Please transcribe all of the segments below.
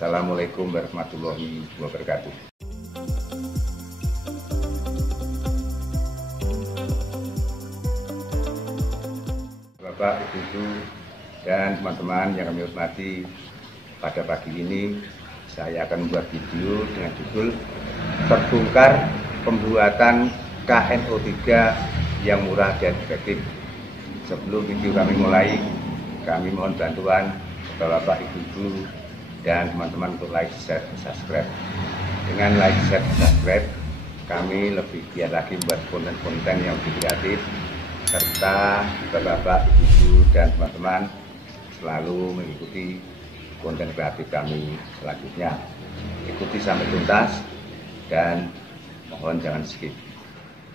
Assalamualaikum warahmatullahi wabarakatuh. Bapak, Ibu, dan teman-teman yang kami hormati, pada pagi ini saya akan membuat video dengan judul Terbongkar Pembuatan KNO3 yang Murah dan Efektif. Sebelum video kami mulai, kami mohon bantuan kepada Bapak, Ibu, dan teman-teman untuk like, share, subscribe. Dengan like, share, subscribe, kami lebih giat lagi membuat konten-konten yang lebih kreatif, serta Bapak, Ibu, dan teman-teman selalu mengikuti konten kreatif kami selanjutnya. Ikuti sampai tuntas dan mohon jangan skip.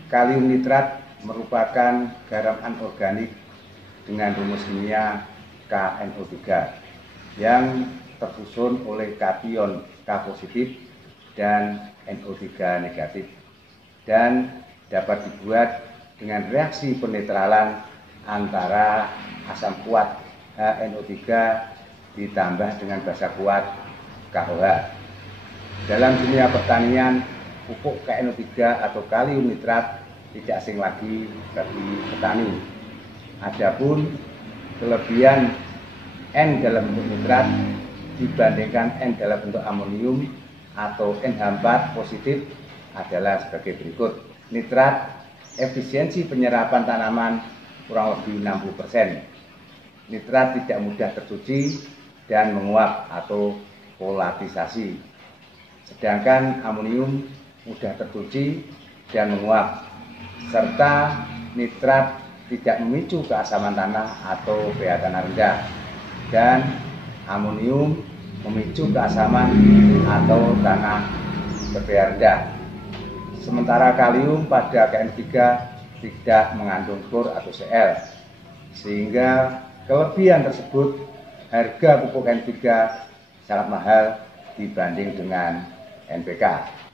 Kalium nitrat merupakan garam anorganik dengan rumus kimia KNO3 yang tersusun oleh kation K positif dan NO3 negatif, dan dapat dibuat dengan reaksi penetralan antara asam kuat HNO3 ditambah dengan basa kuat KOH. Dalam dunia pertanian, pupuk KNO3 atau kalium nitrat tidak asing lagi bagi petani. Adapun kelebihan N dalam bentuk nitrat dibandingkan N dalam bentuk amonium atau NH4 positif adalah sebagai berikut. Nitrat efisiensi penyerapan tanaman kurang lebih 60%. Nitrat tidak mudah tercuci dan menguap atau volatilizasi. Sedangkan amonium mudah tercuci dan menguap, serta nitrat tidak memicu keasaman tanah atau pH tanah rendah, dan amonium memicu keasaman atau tanah ber-pH rendah. Sementara kalium pada KN3 tidak mengandung klor atau Cl, sehingga kelebihan tersebut harga pupuk KN3 sangat mahal dibanding dengan NPK.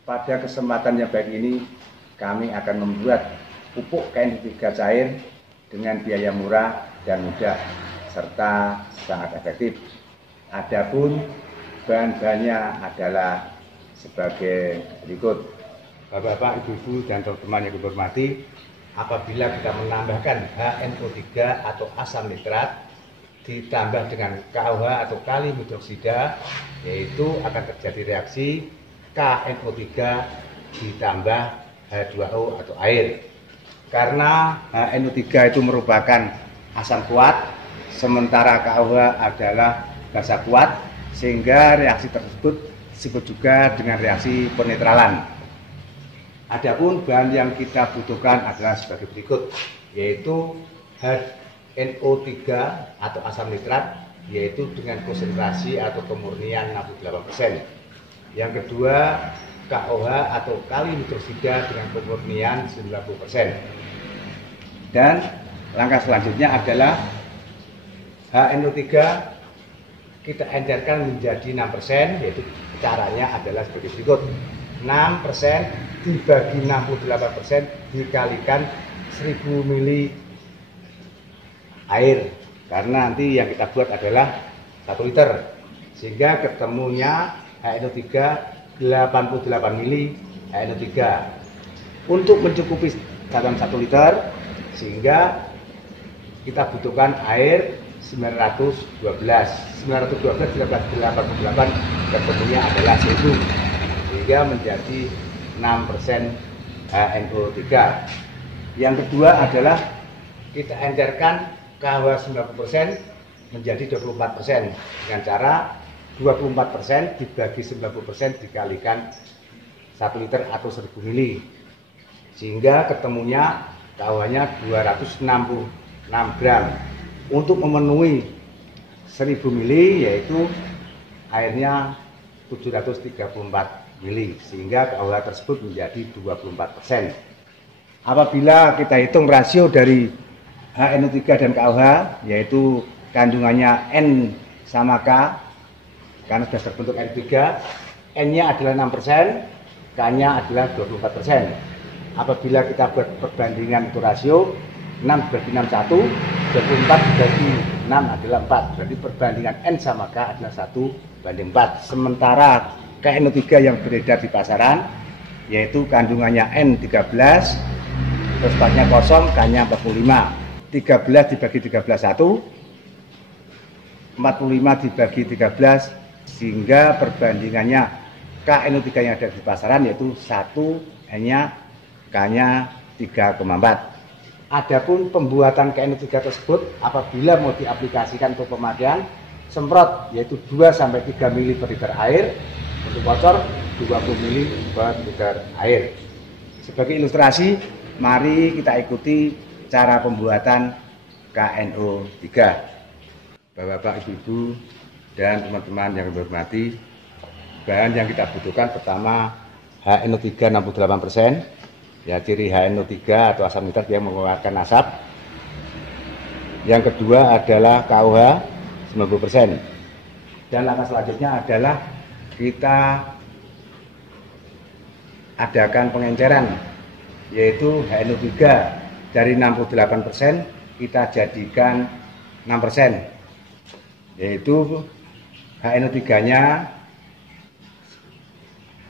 Pada kesempatan yang baik ini, kami akan membuat pupuk KN3 cair dengan biaya murah dan mudah serta sangat efektif. Adapun bahan-bahannya adalah sebagai berikut. Bapak, Ibu, dan teman-teman yang dihormati, apabila kita menambahkan HNO3 atau asam nitrat ditambah dengan KOH atau kalium hidroksida, yaitu akan terjadi reaksi KNO3 ditambah H2O atau air. Karena HNO3 itu merupakan asam kuat, sementara KOH adalah basa kuat, sehingga reaksi tersebut disebut juga dengan reaksi penetralan. Adapun bahan yang kita butuhkan adalah sebagai berikut, yaitu HNO3 atau asam nitrat, yaitu dengan konsentrasi atau kemurnian 68%. Yang kedua, KOH atau kalium hidroksida dengan kemurnian 90%. Dan langkah selanjutnya adalah HNO3 kita encerkan menjadi 6%, yaitu caranya adalah sebagai berikut. 6% dibagi 68% dikalikan 1000 ml air, karena nanti yang kita buat adalah 1 liter, sehingga ketemunya HNO3 88 ml HNO3 untuk mencukupi dalam 1 liter, sehingga kita butuhkan air 912 ditambah 88 ketemunya adalah 1000, sehingga menjadi 6% HNO3. Yang kedua adalah kita encerkan KOH 90% menjadi 24% dengan cara 24% dibagi 90% dikalikan 1 liter atau 1000 ml, sehingga ketemunya KOH-nya 266 gram. Untuk memenuhi 1000 ml yaitu airnya 734 ml, sehingga KOH tersebut menjadi 24%. Apabila kita hitung rasio dari HNO3 dan KOH, yaitu kandungannya N sama K, karena sudah terbentuk N3, N-nya adalah 6%, K-nya adalah 24%. Apabila kita buat perbandingan itu rasio 6 dibagi 61, 24 dibagi 6 adalah 4. Berarti perbandingan N sama K adalah 1:4. Sementara KNO3 yang beredar di pasaran, yaitu kandungannya N13, terus partnya kosong, K-nya 45. 13 dibagi 13 1, 45 dibagi 13, sehingga perbandingannya KNO3 yang ada di pasaran yaitu 1, N-nya, K-nya 3,4. Adapun pembuatan KNO3 tersebut apabila mau diaplikasikan untuk pemakaian semprot yaitu 2-3 ml per liter air, untuk bocor 20 ml per liter air. Sebagai ilustrasi, mari kita ikuti cara pembuatan KNO3. Bapak-bapak, ibu-ibu, dan teman-teman yang berhormati, bahan yang kita butuhkan pertama HNO3 68%. Ya, ciri HNO3 atau asam nitrat yang mengeluarkan asap. Yang kedua adalah KOH 90%. Dan langkah selanjutnya adalah kita adakan pengenceran, yaitu HNO3 dari 68% kita jadikan 6%, yaitu HNO3-nya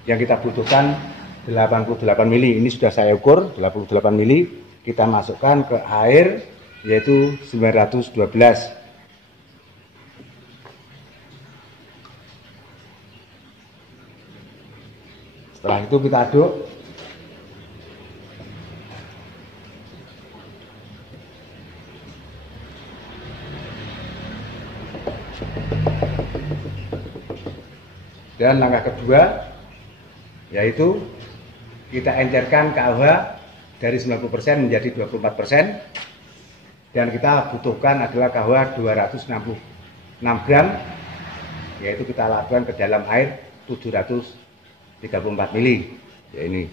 yang kita butuhkan 88 mili. Ini sudah saya ukur 88 mili. Kita masukkan ke air yaitu 912. Setelah itu kita aduk. Dan langkah kedua yaitu kita encerkan KOH dari 90% menjadi 24%, dan kita butuhkan adalah KOH 266 gram, yaitu kita lakukan ke dalam air 734 mili. Ya, ini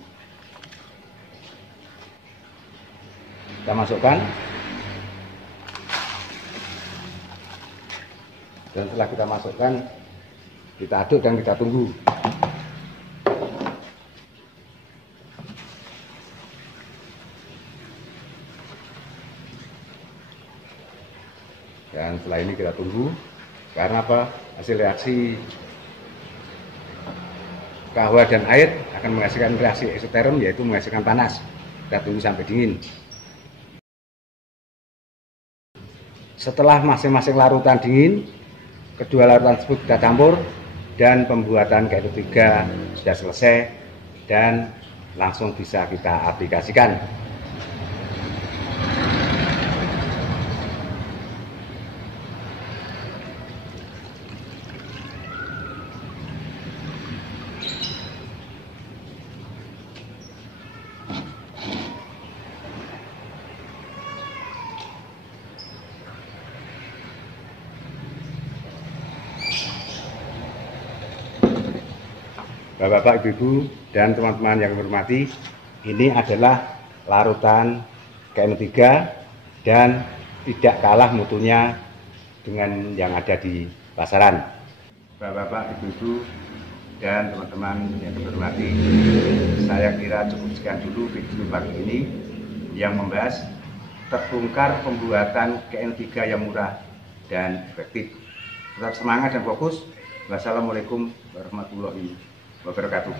kita masukkan, dan setelah kita masukkan kita aduk dan kita tunggu. Dan setelah ini kita tunggu, karena apa? Hasil reaksi KOH dan air akan menghasilkan reaksi eksoterm, yaitu menghasilkan panas. Kita tunggu sampai dingin. Setelah masing-masing larutan dingin, kedua larutan tersebut kita campur, dan pembuatan KNO3 sudah selesai dan langsung bisa kita aplikasikan. Bapak-bapak, ibu-ibu, dan teman-teman yang hormati, ini adalah larutan KNO3 dan tidak kalah mutunya dengan yang ada di pasaran. Bapak-bapak, ibu-ibu, dan teman-teman yang hormati, saya kira cukup sekian dulu video pagi ini yang membahas terbongkar pembuatan KNO3 yang murah dan efektif. Tetap semangat dan fokus. Wassalamualaikum warahmatullahi wabarakatuh.